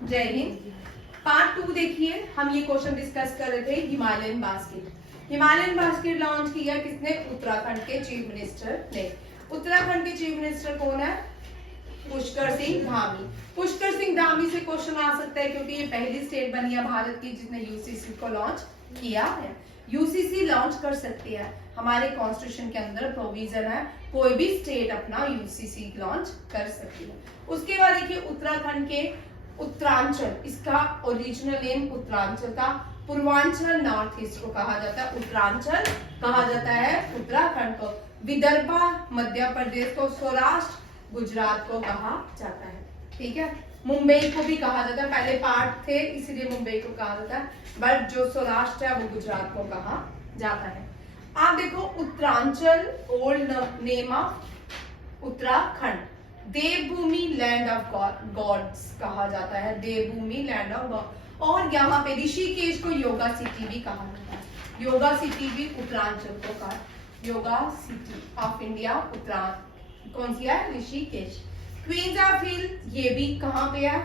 जय हिंद। पार्ट 2 देखिए, हम ये क्वेश्चन डिस्कस कर रहे थे Himalayan basket. Himalayan basket launch किया किसने? उत्तराखंड के चीफ मिनिस्टर ने। उत्तराखंड के चीफ मिनिस्टर कौन है? पुष्कर सिंह धामी। पुष्कर सिंह धामी से क्वेश्चन आ सकता है क्योंकि ये पहली स्टेट बनी है भारत की जिसने यूसीसी को लॉन्च किया है। यूसीसी लॉन्च कर सकती है, हमारे कॉन्स्टिट्यूशन के अंदर प्रोविजन है, कोई भी स्टेट अपना यूसीसी लॉन्च कर सकती है। उसके बाद देखिए उत्तराखंड के उत्तरांचल, इसका ओरिजिनल नेम उत्तरांचल था। पूर्वांचल नॉर्थ ईस्ट को कहा जाता है, उत्तरांचल कहा जाता है उत्तराखंड को। विदर्भा मध्य प्रदेश को, सौराष्ट्र गुजरात को कहा जाता है। ठीक है, मुंबई को भी कहा जाता है, पहले पार्ट थे इसलिए मुंबई को कहा जाता है, बट जो सौराष्ट्र है वो गुजरात को कहा जाता है। आप देखो Uttaranchal old name of Uttarakhand, Devbhoomi land of gods कहा जाता है, देवभूमि लैंड ऑफ गॉड। और यहाँ पे ऋषिकेश को योगा सिटी भी कहा जाता है, योगा सिटी भी उत्तरांचल को कहा। Yoga city of India Uttaranchal कौन सी है? ऋषिकेश। क्वींस ऑफ हिल ये भी कहाँ पे है?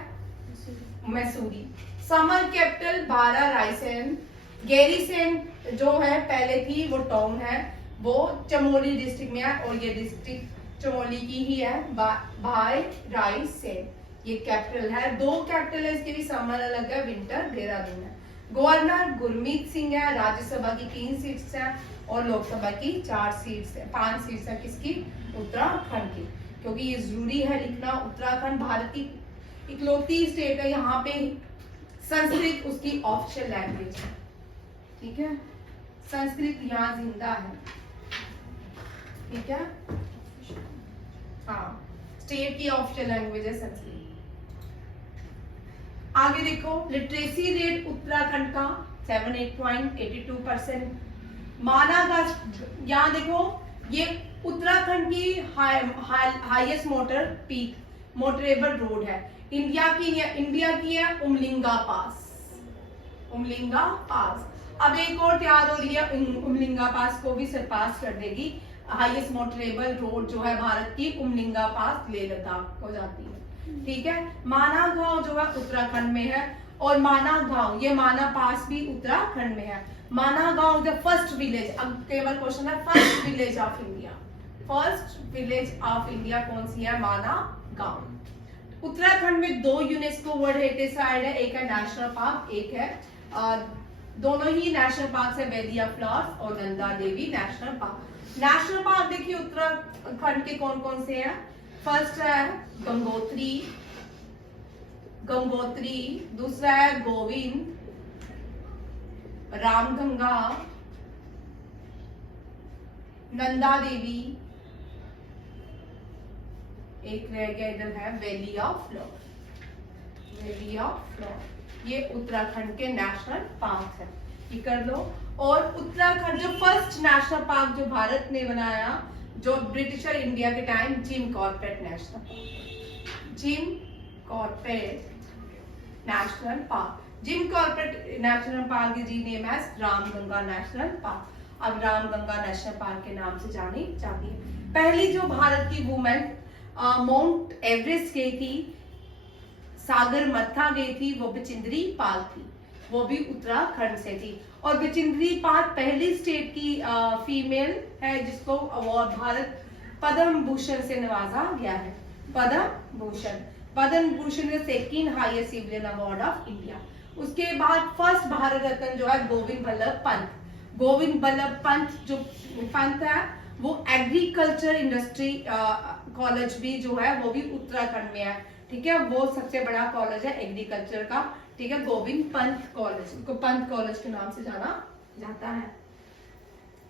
मैसूरी। समर कैपिटल बारा रायसेन। गैरीसेन जो है पहले थी वो टाउन है, वो चमोली डिस्ट्रिक्ट में है और ये डिस्ट्रिक्ट चमोली की ही है, भाई रायसेन ये कैपिटल है। दो कैपिटल है इसके भी, समर अलग है, विंटर देहरादून है। गवर्नर गुरमीत सिंह है। राज्यसभा की 3 सीट्स हैं और लोकसभा की 4 सीट्स है, 5 सीट्स है किसकी? उत्तराखंड की। क्योंकि ये जरूरी है लिखना, उत्तराखंड भारत की इकलौती स्टेट है यहाँ पे संस्कृत उसकी ऑफिशियल लैंग्वेज है। ठीक है, संस्कृत यहाँ जिंदा है। ठीक है, हाँ, स्टेट की ऑफिशियल लैंग्वेज है संस्कृत। आगे देखो लिटरेसी रेट उत्तराखंड का 78.82%। माना का यहाँ देखो ये उत्तराखंड की highest motor peak motorable road है। इंडिया की है उमलिंगा पास, उमलिंगा पास। अब एक और तैयार हो रही है, उमलिंगा पास को भी सरपास कर देगी। हाईएस्ट मोटरेबल रोड जो है भारत की, उमलिंगा पास लेह लद्दाख को जाती है। ठीक है, माना गांव जो है उत्तराखंड में है और माना गांव, ये माना पास भी उत्तराखंड में है। माना गांव द फर्स्ट विलेज, अब केवल क्वेश्चन है first village of India, first village of India कौन सी है? माना गांव। उत्तराखंड में 2 यूनेस्को वर्ल्ड हेरिटेज साइट है, एक है नेशनल पार्क, एक है दोनों ही नेशनल पार्क है, वैली ऑफ फ्लावर्स और Nanda Devi national park. National park देखिए उत्तराखंड के कौन कौन से हैं? फर्स्ट है गंगोत्री, गंगोत्री, दूसरा है गोविंद, रामगंगा, नंदा देवी, एक रह गया इधर है valley of flower, valley of flower. ये उत्तराखंड के नेशनल पार्क है, ये कर लो। और उत्तराखंड जो फर्स्ट नेशनल पार्क जो भारत ने बनाया, जो ब्रिटिशर इंडिया के time, Jim Corbett national park, Jim Corbett national park, Jim Corbett national park is rename as Ramganga national park. अब रामगंगा नेशनल पार्क के नाम से जानी जाती है। पहली जो भारत की वुमेन माउंट एवरेस्ट गई थी, सागर मत्था गई थी, वो बचिंद्री पाल थी, वो भी उत्तराखंड से थी। और बचिंद्री पाल पहली स्टेट की फीमेल है जिसको अवार्ड भारत पद्म भूषण से नवाजा गया है। Padma Bhushan, Padma Bhushan is second highest civilian award of India. उसके बाद फर्स्ट भारत रत्न जो है गोविंद बल्लभ पंत। गोविंद बल्लभ पंत जो पंत है वो एग्रीकल्चर इंडस्ट्री कॉलेज भी जो है वो भी उत्तराखंड में है। ठीक है, वो सबसे बड़ा कॉलेज है एग्रीकल्चर का। ठीक है, गोविंद पंत कॉलेज, को पंत कॉलेज के नाम से जाना जाता है।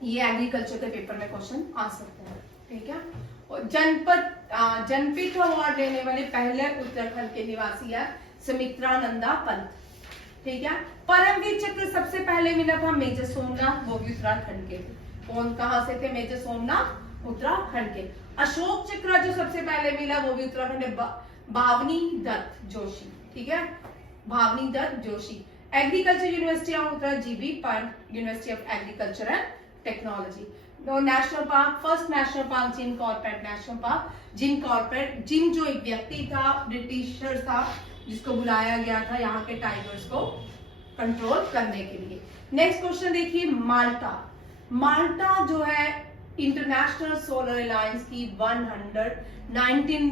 ये एग्रीकल्चर के पेपर में क्वेश्चन आ सकते हैं। ठीक है, और जनपद अवार्ड लेने वाले पहले उत्तराखंड के निवासी है सुमित्रा नंदा पंत। ठीक है, परमवीर चक्र सबसे पहले मिला था मेजर सोमनाथ, वो भी उत्तराखंड के थे। कौन कहां से थे? मेजर सोमनाथ उत्तराखंड के। अशोक चक्र जो सबसे पहले मिला वो भी उत्तराखंड, भावनी दत्त जोशी। ठीक है, Bhawani Dutt Joshi. Agriculture university of Uttarakhand, GB Pant university of agriculture and technology. National park, first national park Jim Corbett national park. Jim Corbett, Jim जो एक व्यक्ति था, ब्रिटिशर था, जिसको बुलाया गया था यहाँ के टाइगर्स को कंट्रोल करने के लिए। नेक्स्ट क्वेश्चन देखिए, माल्टा। माल्टा जो है इंटरनेशनल सोलर अलायंस की 119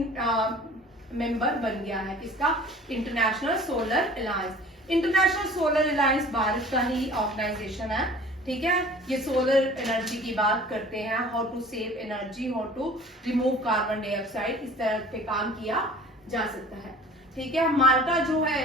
मेंबर बन गया है। किसका? International solar alliance. International solar alliance Bharat का ही ऑर्गेनाइजेशन है, ठीक है। ये सोलर एनर्जी की बात करते हैं, how to save energy, how to remove carbon dioxide, इस तरह पे काम किया जा सकता है, ठीक है। माल्टा जो है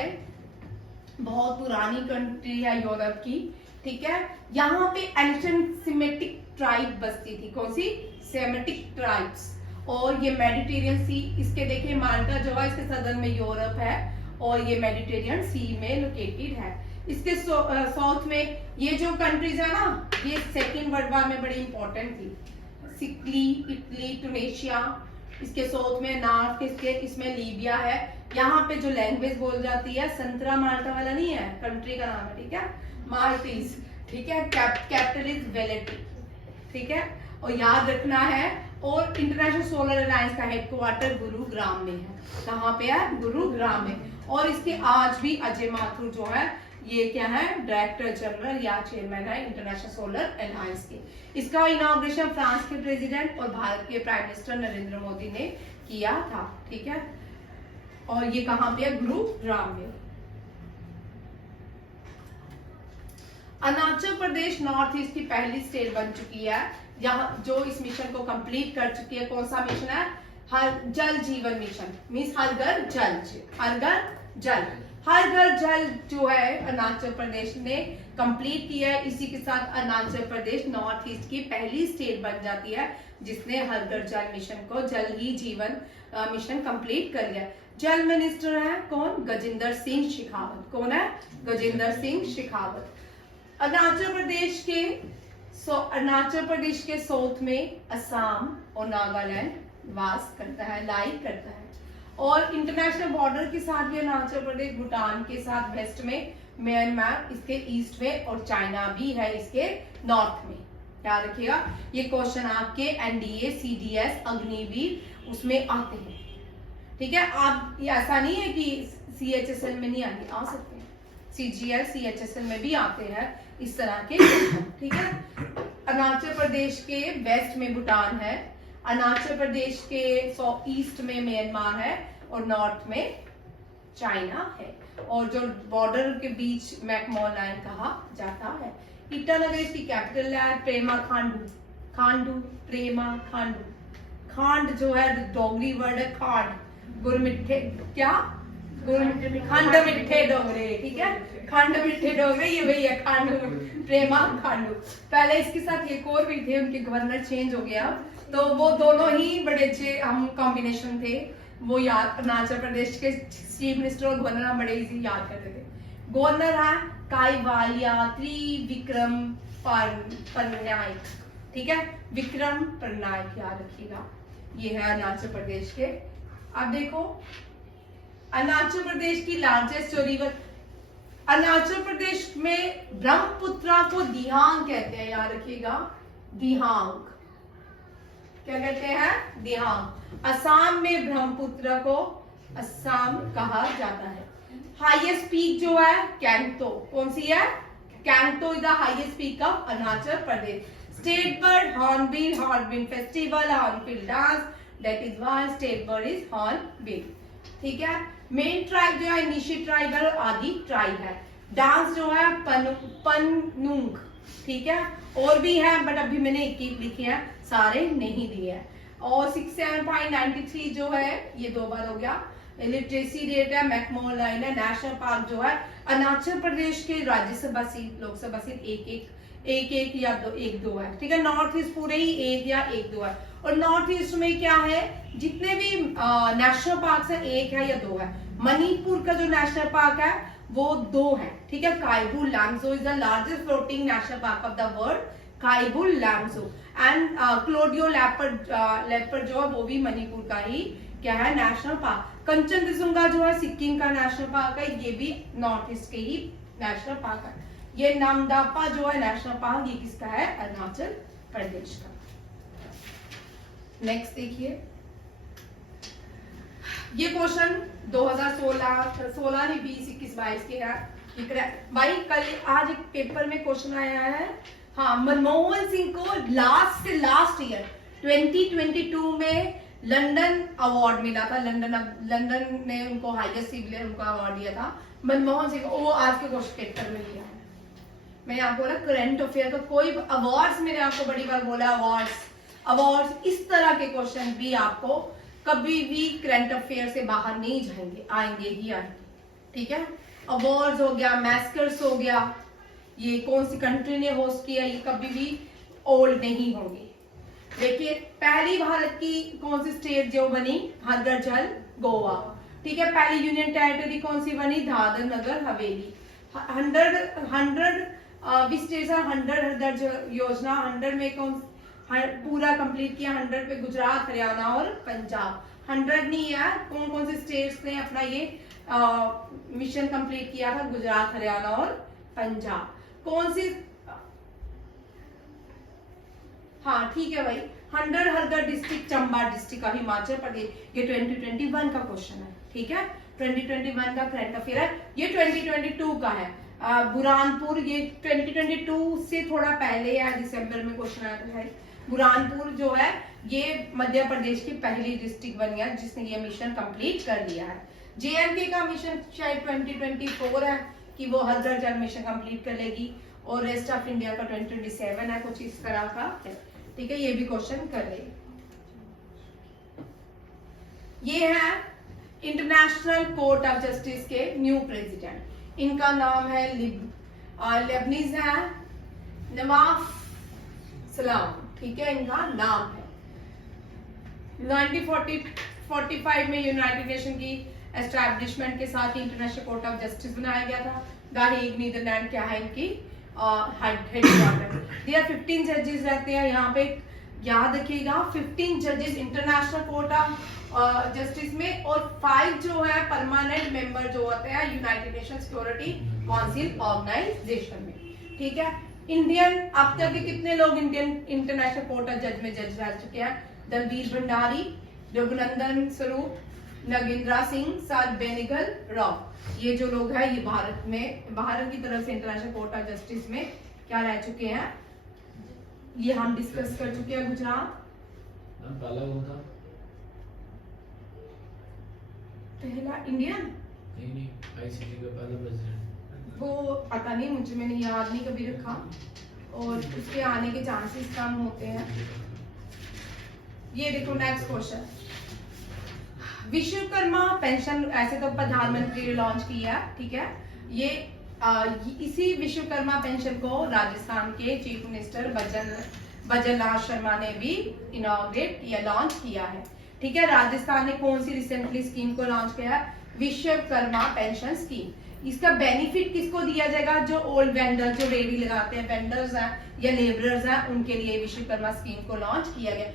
बहुत पुरानी कंट्री है यूरोप की, ठीक है। यहाँ पे एंशिएंट सेमेटिक ट्राइब बसती थी। कौन सी? Semitic tribes. और ये मेडिटेरियन सी, इसके देखिए माल्टा जो है इसके सदर्न में यूरोप है और ये मेडिटेरियन सी में लोकेटेड है। इसके साउथ में ये जो कंट्रीज है ना, ये सेकेंड वर्ल्ड वॉर में बड़ी इंपॉर्टेंट थी। सिकली, इटली, ट्यूनीशिया, इसके साउथ में नॉर्थ इसके इसमें लीबिया है। यहाँ पे जो लैंग्वेज बोल जाती है, संतरा माल्टा वाला नहीं है, कंट्री का नाम है, ठीक है, माल्टीज, ठीक है। कैपिटल इज वेलेटी, ठीक है, और याद रखना है। और इंटरनेशनल सोलर अलायंस का हेडक्वार्टर गुरुग्राम में है। कहाँ पे है? गुरुग्राम में। और इसके आज भी अजय माथुर जो है ये क्या है? डायरेक्टर जनरल या चेयरमैन है इंटरनेशनल सोलर अलायंस के। इसका इनॉग्रेशन फ्रांस के प्रेसिडेंट और भारत के प्राइम मिनिस्टर नरेंद्र मोदी ने किया था, ठीक है। और ये कहाँ पे है? गुरुग्राम में। अरुणाचल प्रदेश नॉर्थ ईस्ट की पहली स्टेट बन चुकी है यहाँ जो इस मिशन को कंप्लीट कर चुकी है। कौन सा मिशन है? हर जल जीवन मिशन, मीन्स हर घर जल, हर घर जल, हर घर जल जो है अरुणाचल प्रदेश ने कंप्लीट किया है। इसी के साथ अरुणाचल प्रदेश नॉर्थ ईस्ट की पहली स्टेट बन जाती है जिसने हर घर जल मिशन को, जल ही जीवन मिशन कंप्लीट कर लिया। जल मिनिस्टर है कौन? गजेंद्र सिंह शेखावत। कौन है? गजेंद्र सिंह शेखावत। अरुणाचल प्रदेश के साउथ में असम और नागालैंड वास करता है, लाई करता है। और इंटरनेशनल बॉर्डर के साथ भी अरुणाचल प्रदेश भूटान के साथ वेस्ट में, म्यांमार इसके ईस्ट में और चाइना भी है इसके नॉर्थ में। याद रखिएगा, ये क्वेश्चन आपके एनडीए, सीडीएस, अग्निवीर उसमें आते हैं, ठीक है। आप ये ऐसा नहीं है कि सीएचएसएल में नहीं आते, आ सकते हैं, सीजीएल, सीएचएसएल में भी आते हैं इस तरह के, ठीक है। अरुणाचल प्रदेश के वेस्ट में भूटान है, अरुणाचल प्रदेश के ईस्ट में म्यांमार है और नॉर्थ में चाइना है। और जो बॉर्डर के बीच मैकमोहन लाइन कहा जाता है। ईटानगर इसकी कैपिटल है। प्रेमा खांडू, खांडू, प्रेमा खांडू। खांड जो है डोगरी वर्ड है खांड, गुरमिठे, क्या? खंड मिठे डोगरे, ठीक है, खंड मिठे डोगरे, ये वही है खांडू, प्रेमा खांडू। पहले इसके साथ एक और भी थे, उनके गवर्नर चेंज हो गया, तो वो दोनों ही बड़े अच्छे हम कॉम्बिनेशन थे। वो याद, अरुणाचल प्रदेश के चीफ मिनिस्टर और गवर्नर हम बड़े इजी याद करते थे। गवर्नर है काईवालिया त्रिविक्रम पटनायक, ठीक है, विक्रम पटनायक, याद रखिएगा, ये है अरुणाचल प्रदेश के। अब देखो अरुणाचल प्रदेश की लार्जेस्ट रिवर, अरुणाचल प्रदेश में ब्रह्मपुत्रा को दिहांग कहते हैं, याद रखिएगा, दिहांग, क्या कहते हैं? दिहांग। असम में ब्रह्मपुत्र को असम कहा जाता है। हाईएस्ट पीक जो है कैंतो, कौन सी है? Kangto is the highest peak of Arunachal Pradesh. State bird hornbill, hornbill festival, hornbill dance, that is why state bird is hornbill, ठीक है। मेन ट्राइब जो है निशी ट्राइब है और आदि ट्राइब है। डांस जो है पननुंग, ठीक है, और भी है बट अभी मैंने एक लिखे हैं, सारे नहीं दिए हैं। और 67.93 जो है ये 2 बार हो गया। लिटरेसी रेट है, मैकमोहन लाइन है। नेशनल पार्क जो है अरुणाचल प्रदेश के राज्यसभा सीट, लोकसभा सीट एक या एक दो है, ठीक है। नॉर्थ ईस्ट पूरे ही 1 या 1-2 है। और नॉर्थ ईस्ट में क्या है, जितने भी नेशनल पार्क है 1 है या 2 है। मणिपुर का जो नेशनल पार्क है वो 2 है, ठीक है। Keibul Lamjao is the largest floating national park of the world, Keibul Lamjao. And Keoladeo leopard जो है वो भी मणिपुर का ही क्या है, नेशनल पार्क। कंचनजंगा जो है सिक्किम का नेशनल पार्क है, ये भी नॉर्थ ईस्ट के ही नेशनल पार्क है। ये नामदापा जो है नेशनल पार्क, ये किसका है? अरुणाचल प्रदेश का। नेक्स्ट देखिए, ये क्वेश्चन 2016 नहीं 20, 21, 22 के है भाई। कल आज एक पेपर में क्वेश्चन आया है, हाँ, मनमोहन सिंह को लास्ट ईयर 2022 में लंदन अवार्ड मिला था। लंदन ने उनको हाईएस्ट सिविलियन उनको अवार्ड दिया था मनमोहन सिंह को, वो आज के क्वेश्चन पेपर में लिया है। मैंने आपको बोला करंट अफेयर का कोई अवार्ड्स, मैंने आपको बड़ी बार बोला अवार्ड्स इस तरह के क्वेश्चन भी आपको कभी भी करंट अफेयर से बाहर नहीं जाएंगे, आएंगे ही आएंगे, ठीक है। अवार्ड्स हो गया, मैस्कर्स हो गया, ये कौन सी कंट्री ने होस्ट किया, ये कभी भी ओल्ड नहीं होंगे। देखिए पहली भारत की कौन सी स्टेट जो बनी, हरघर जल गोवा, ठीक है। पहली यूनियन टेरिटरी कौन सी बनी, दादर नगर हवेली। 100 स्टेट्स है, 100 हरघर योजना, 100 में कौन पूरा कंप्लीट किया, 100 पे गुजरात, हरियाणा और पंजाब। 100 नहीं है, कौन कौन से स्टेट्स ने अपना ये मिशन कंप्लीट किया था, गुजरात, हरियाणा और पंजाब। कौन सी, हाँ ठीक है भाई, 100 हरघर डिस्ट्रिक्ट चंबा डिस्ट्रिक्ट का हिमाचल प्रदेश, ये 2021 का क्वेश्चन है, ठीक है। 2021 का करंट अफेयर है, ये 2022 का है। बुरहानपुर, ये 2022 से थोड़ा पहले है, दिसंबर में क्वेश्चन आया था। बुरहानपुर जो है ये मध्य प्रदेश की पहली डिस्ट्रिक्ट बनी है जिसने ये मिशन कंप्लीट कर लिया है। जेएनके का मिशन शायद 2024 है कि वो हरघर जल मिशन कंप्लीट कर लेगी, और रेस्ट ऑफ इंडिया का 2027 है, कुछ इस तरह का है, ठीक है। ये भी क्वेश्चन कर ले। ये है इंटरनेशनल कोर्ट ऑफ जस्टिस के न्यू प्रेसिडेंट, इनका नाम है लेबनीज है नवाफ सलाम, ठीक है, इनका नाम है। 1945 में यूनाइटेड नेशन की एस्टैब्लिशमेंट के साथ इंटरनेशनल कोर्ट ऑफ जस्टिस बनाया गया था। द हेग नीदरलैंड क्या है इनकी हेडक्वार्टर। देयर 15 जजेस रहते हैं यहाँ पे, याद रखिएगा 15 जजेस इंटरनेशनल कोर्ट ऑफ जस्टिस में, और 5 जो है परमानेंट मेंबर जो होते हैं united nation security council organisation में, ठीक है। इंडियन अब तक के कितने लोग इंडियन इंटरनेशनल कोर्ट ऑफ जज में जज रह चुके हैं, दलवीर भंडारी, रघुनंदन स्वरूप, नगेंद्रा सिंह, सर बेनिगल राव, ये जो लोग हैं ये भारत की तरफ से इंटरनेशनल कोर्ट ऑफ जस्टिस में क्या रह चुके हैं, ये हम डिस्कस कर चुके हैं। गुजरात पहला इंडियन नहीं आईसीसी का पहला प्रेसिडेंट वो पता नहीं मुझे, मैंने याद नहीं कभी रखा, और उसके आने के चांसेस कम होते हैं। ये देखो नेक्स्ट क्वेश्चन, विश्वकर्मा पेंशन ऐसे तो प्रधानमंत्री ने लॉन्च किया, ठीक है। ये इसी विश्वकर्मा पेंशन को राजस्थान के चीफ मिनिस्टर भजनलाल शर्मा ने भी इनॉग्रेट या लॉन्च किया है, ठीक है। राजस्थान ने कौन सी रिसेंटली स्कीम को लॉन्च किया है, विश्वकर्मा पेंशन स्कीम। इसका बेनिफिट किसको दिया जाएगा, जो ओल्ड वेंडर, जो रेडी लगाते हैं, वेंडर्स हैं या लेबरर्स हैं, उनके लिए विश्वकर्मा स्कीम को लॉन्च किया गया।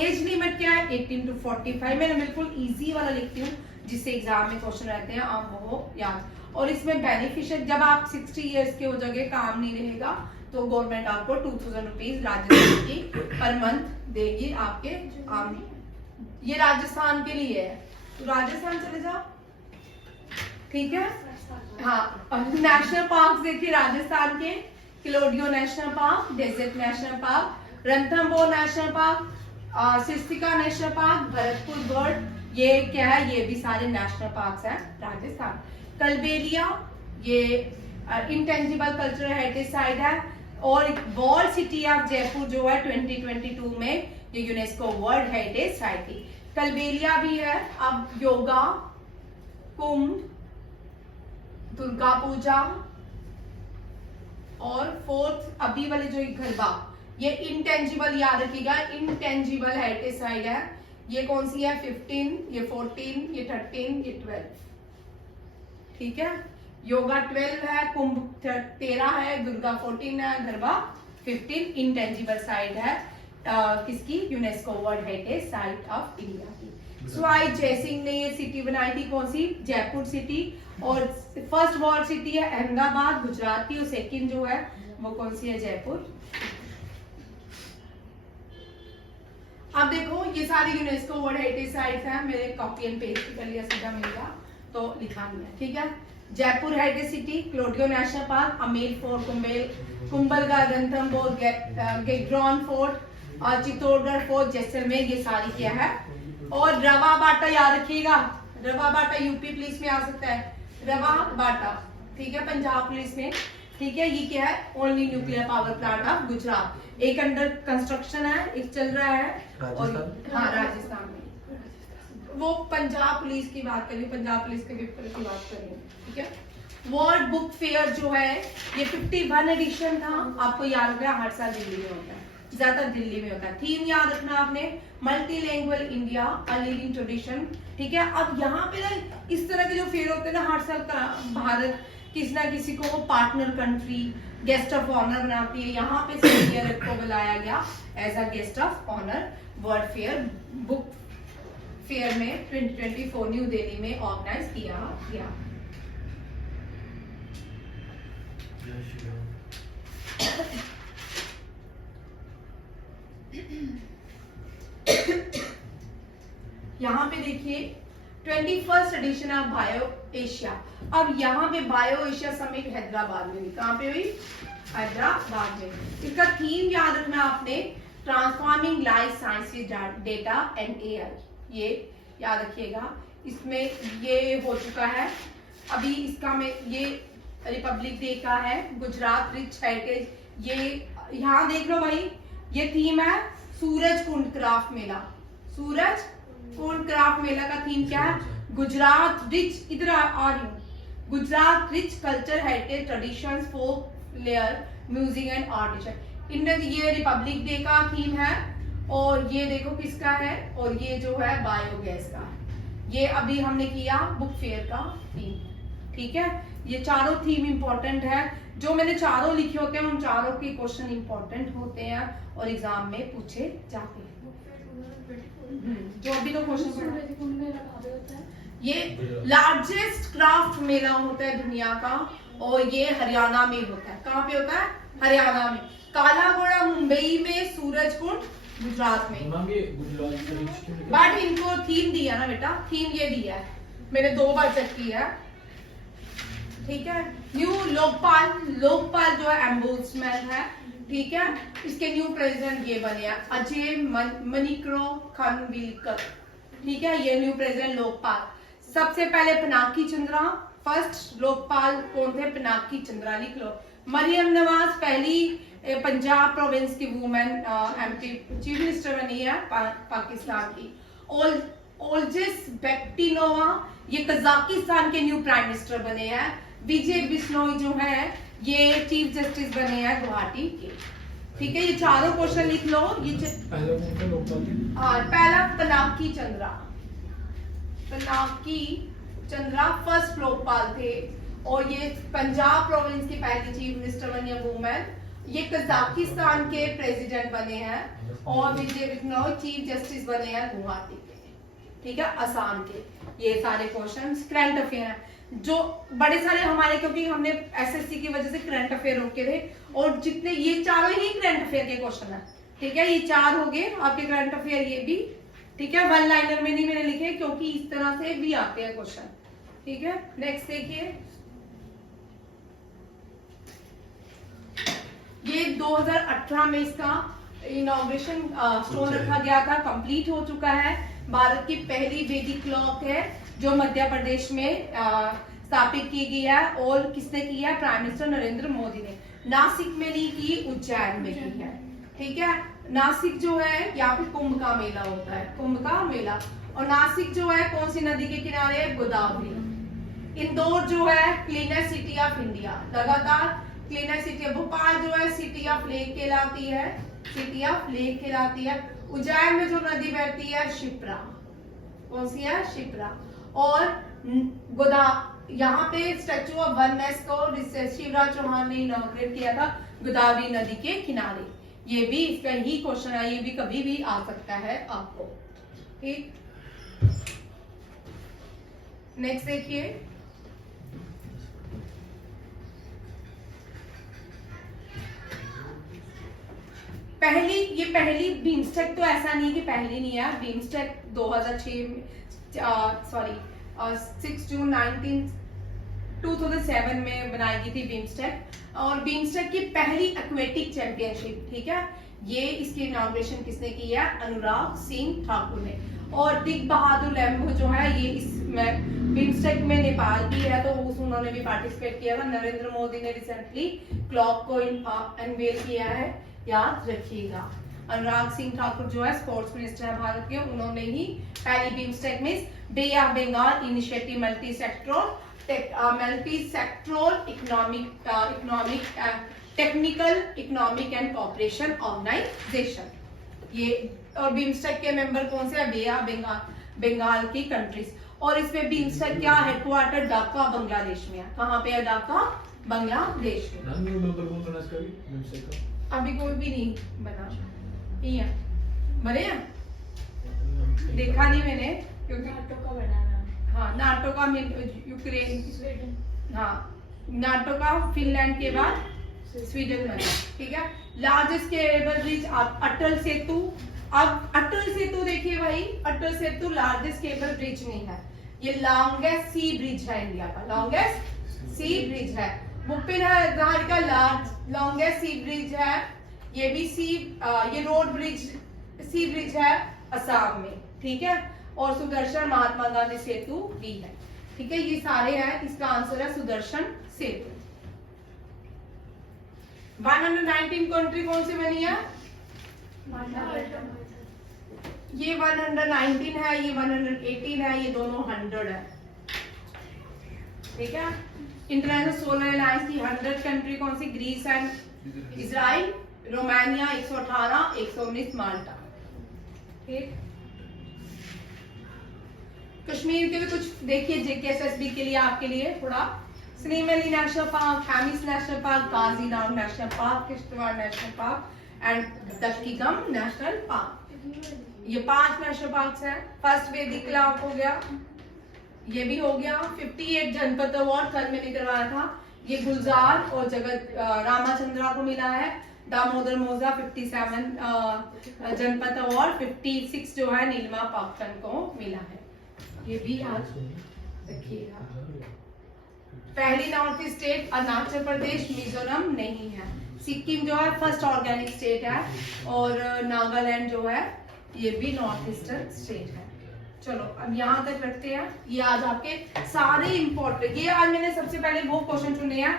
एज लिमिट क्या है, 18 to 45। मैंने बिल्कुल इजी वाला लिखती हूँ जिससे एग्जाम में क्वेश्चन रहते हैं, आप वो याद। और इसमें बेनिफिशियल, जब आप 60 इयर्स के हो जाओगे, काम नहीं रहेगा, तो गवर्नमेंट आपको 2000 रुपीज राजस्थान की पर मंथ देगी आपके आम। ये राजस्थान के लिए है, तो राजस्थान चले जाओ, ठीक है। हाँ, नेशनल पार्क देखिए राजस्थान के, Keoladeo national park, desert national park, Ranthambore national park, Sariska national park, Bharatpur bird, ये क्या है, ये भी सारे नेशनल पार्क्स हैं राजस्थान। कलबेलिया ये इंटेंजिबल कल्चरल हेरिटेज साइट है, और वॉल सिटी ऑफ जयपुर जो है 2022 में ये यूनेस्को वर्ल्ड हेरिटेज साइट थी। कलबेलिया भी है। अब योगा, कुंभ, दुर्गा पूजा, और 4th अभी वाले जो गरबा, ये इंटेंजिबल, याद रखिएगा इंटेंजिबल हेरिटेज साइट है। ये कौन सी है, 15, ये 14, ये 13, ये 12, ठीक है। योगा 12 है, कुंभ 13 है, दुर्गा 14 है, गरबा 15 इंटेंजिबल साइट है किसकी, UNESCO world heritage site of India की। स्वाई जयसिंह ने ये सिटी बनाई थी, कौन सी, जयपुर सिटी। और फर्स्ट वर्ल्ड सिटी है अहमदाबाद गुजरात की, और सेकंड जो है वो कौन सी है, जयपुर। अब देखो ये सारी यूनेस्को वर्ल्ड हेरिटेज साइट्स हैं, मेरे कॉपी एंड पेस्ट कर लिया, सीधा मिलेगा तो लिखा नहीं है, ठीक है। Jaipur heritage city, Keoladeo national park, Amer fort, Kumbhalgarh, Ranthambore, Gagron fort और चित्तौड़गढ़ फोर्ट, जैसलमेर, ये सारी क्या है। और रवा बाटा याद रखिएगा, रवा बाटा यूपी पुलिस में आ सकता है, रवा बाटा, ठीक है, पंजाब पुलिस में, ठीक है। ये क्या है, only nuclear power plant of Gujarat, एक अंडर कंस्ट्रक्शन है, एक चल रहा है, और हाँ राजस्थान में। वो पंजाब पुलिस की बात करें, पंजाब पुलिस के पेपर की बात करें, ठीक है। वर्ल्ड बुक फेयर जो है ये 51 एडिशन था, आपको याद होगा, हर साल दिल्ली में होता है, ज्यादा दिल्ली में होता है। थीम याद रखना आपने, मल्टीलैंग्वेज इंडिया अ लीडिंग ट्रेडिशन, ठीक है। अब यहाँ पे ना इस तरह के जो फेयर होते हैं ना, हर साल भारत किसी ना किसी को partner country guest of honour बनाती है। यहाँ पे सऊदी अरब को बुलाया गया as a guest of honour world fair book fair में 2024 न्यू दिल्ली में ऑर्गेनाइज किया गया। यहाँ पे देखिए 21st addition of bio Asia. अब यहाँ पे बायो एशिया समिट हैदराबाद में हुई, कहाँ पे हुई, हैदराबाद में। इसका थीम याद रखना आपने, transforming life sciences data and AI, ये याद रखिएगा। इसमें ये हो चुका है अभी, इसका में ये रिपब्लिक डे का है, गुजरात रिच हेरिटेज, ये यहाँ देख लो भाई, ये थीम है सूरज कुंड क्राफ्ट मेला। सूरज कुंड क्राफ्ट मेला का थीम क्या है, गुजरात रिच, इधर आ रही हूँ, Gujarat rich culture heritage traditions folklore music and art. इनमें ये रिपब्लिक डे का थीम है, और ये देखो किसका है, और ये जो है बायोगैस का है। ये अभी हमने किया बुक फेयर का थीम, ठीक है। ये चारों थीम इंपॉर्टेंट है, जो मैंने चारों लिखे होते हैं उन चारों के क्वेश्चन इंपॉर्टेंट होते हैं और एग्जाम में पूछे जाते हैं। जो अभी तो क्वेश्चन, ये लार्जेस्ट क्राफ्ट मेला होता है दुनिया का, और ये हरियाणा में होता है। कहाँ पे होता है, हरियाणा में। काला घोड़ा मुंबई में, सूरज कुंड गुजरात में। बट इनको थीम दिया ना बेटा, थीम ये दिया है, मैंने 2 बार चेक किया, ठीक है। न्यू लोकपाल, लोकपाल जो है एम्बुड्समैन है, ठीक है। इसके न्यू प्रेसिडेंट ये बने हैं अजय मणिक्रो खानविलकर, ठीक है, ये न्यू प्रेसिडेंट लोकपाल। सबसे पहले पिनाकी चंद्रा, फर्स्ट लोकपाल कौन थे, पिनाकी चंद्रा, लिख लो। मरियम नवाज पहली पंजाब प्रोविंस की वुमेन एमपी चीफ मिनिस्टर बनी है पाकिस्तान की। ओल्जिस बेक्टिनोवा ये कजाकिस्तान के न्यू प्राइम मिनिस्टर बने हैं। विजय बिश्नोई जो है ये चीफ जस्टिस बने हैं गुवाहाटी के, ठीक है। ये चारों क्वेश्चन लिख लो। ये पहला पिनाकी चंद्रा, पिनाकी चंद्रा फर्स्ट लोकपाल थे, और ये पंजाब प्रोविंस की पहली चीफ मिनिस्टर बनी है वुमेन। ये कजाकिस्तान के प्रेसिडेंट बने हैं, और विजय बिश्नोई चीफ जस्टिस बने हैं गुवाहाटी के, ठीक है, असम के। ये सारे क्वेश्चन करंट अफेयर हैं, जो बड़े सारे हमारे, क्योंकि हमने एसएससी की वजह से करंट अफेयर रोके थे, और जितने ये चारों ही करंट अफेयर के क्वेश्चन है, ठीक है। ये 4 हो गए आपके करंट अफेयर, ये भी, ठीक है। 1 लाइनर में नहीं मैंने लिखे, क्योंकि इस तरह से भी आते हैं क्वेश्चन, ठीक है। नेक्स्ट देखिए, ये 2018 में इसका इनॉग्रेशन स्टोन रखा गया था, कंप्लीट हो चुका है। भारत की पहली वैदिक क्लॉक है जो मध्य प्रदेश में स्थापित की गई है, और किसने की है, प्राइम मिनिस्टर नरेंद्र मोदी ने। नासिक में नहीं की, उज्जैन में की है, ठीक है। नासिक जो है यहाँ पे कुंभ का मेला होता है, कुंभ का मेला। और नासिक जो है कौन सी नदी के किनारे है, गोदावरी। इंदौर जो है क्लीनर सिटी ऑफ इंडिया, लगातार क्लीनर सिटी। भोपाल जो है सिटी ऑफ लेक कहलाती है, सिटी ऑफ लेक कहलाती है। उज्जैन में जो नदी बहती है शिप्रा, कौन सी है, शिप्रा। और गोदा, यहाँ पे स्टैचू ऑफ वननेस को शिवराज चौहान ने इनॉग्रेट किया था, गोदावरी नदी के किनारे। ये भी इसका ही क्वेश्चन है, ये भी कभी भी आ सकता है आपको, ठीक। नेक्स्ट देखिए, ये पहली बीमस्टेक तो ऐसा नहीं कि पहली नहीं है, बीमस्टेक 2006 में सॉरी 6 जून 2007 में बनाई गई थी बीमस्टेक। और बीमस्टेक की पहली एक्वेटिक चैंपियनशिप, ठीक है, ये इसकी इनॉग्रेशन किसने की है? अनुराग सिंह ठाकुर ने। और दिग बहादुर लेम्बो जो है ये इसमें बीमस्टेक में नेपाल की है, तो उन्होंने भी पार्टिसिपेट किया था। नरेंद्र मोदी ने रिसेंटली क्लॉक को अनवेल किया है, याद रखिएगा। अनुराग सिंह ठाकुर जो है स्पोर्ट्स मिनिस्टर है भारत के, उन्होंने ही पहली बीमस्टेक में bay of Bengal initiative multi sectoral economic technical economic and cooperation organisation, ये। और बीमस्टेक के मेंबर कौन से हैं? बे ऑफ बंगाल की कंट्रीज। और इसमें बीमस्टेक क्या हेडक्वार्टर ढाका बांग्लादेश में है। कहाँ पे है? ढाका बांग्लादेश में। नाम नहीं मेंबर कौन बना इसका भी बीमस्टेक का? अभी कोई भी नहीं बना, ये है बने हैं, देखा नहीं मैंने क्योंकि नाटो का बनाना। हाँ नाटो का यूक्रेन, स्वीडन। हाँ नाटो का फिनलैंड के बाद स्वीडन बना, ठीक है। Largest cable bridge Atal Setu. अब अटल सेतु देखिए भाई, Atal Setu largest cable bridge नहीं है, ये लॉन्गेस्ट सी ब्रिज है इंडिया का, लॉन्गेस्ट सी ब्रिज है। मुप्पिन का लॉन्गेस्ट सी ब्रिज है, ये भी ये रोड ब्रिज सी ब्रिज है असम में, ठीक है। और सुदर्शन महात्मा गांधी सेतु भी है, ठीक है। ये सारे हैं, इसका आंसर है सुदर्शन सेतु। 119 कंट्री कौन सी बनी है? ये 119 है, ये 118 है, ये दोनों 100 है, ठीक है। इंटरनेशनल सोलर अलायंस की 100 कंट्री कौन सी? ग्रीस एंड इजराइल, रोमानिया 118, 119 माल्टा, ठीक। कश्मीर के भी कुछ देखिए जेकेएसएसबी के लिए, आपके लिए थोड़ा। Salim Ali national park, Hemis national park, Kazinag national park, Kishtwar national park and Dachigam national park. ये 5 नेशनल पार्क्स हैं। फर्स्ट वैदिक क्लब हो गया, ये भी हो गया। 58 जनपद अवार्ड कल मैंने करवाया था, ये गुलजार और जगत रामाचंद्रा को मिला है। दामोदर मोजा 57 जनपद अवार्ड, 56 जो है नीलमा पाकटन को मिला है, ये भी याद रखिएगा। पहली north east state Arunachal Pradesh, Mizoram नहीं है। सिक्किम जो है फर्स्ट ऑर्गेनिक स्टेट है, और नागालैंड जो है ये भी नॉर्थ ईस्टर्न स्टेट है। चलो अब यहाँ तक रखते हैं। ये आज आपके सारे इंपॉर्टेंट, ये आज मैंने सबसे पहले वो क्वेश्चन चुने हैं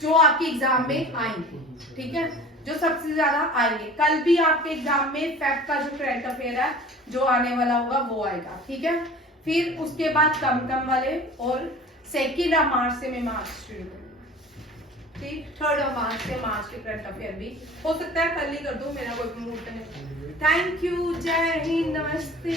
जो आपके एग्जाम में आएंगे, ठीक है, जो सबसे ज्यादा आएंगे। कल भी आपके एग्जाम में फैक्ट का जो करंट अफेयर है जो आने वाला होगा वो आएगा, ठीक है। फिर उसके बाद कम वाले, और 2 मार्च से मैं मार्च शुरू करूंगा, ठीक। 3 मार्च से मार्च के करंट अफेयर भी हो सकता है कल ही कर दूं, मेरा कोई मूड नहीं। थैंक यू, जय हिंद, नमस्ते।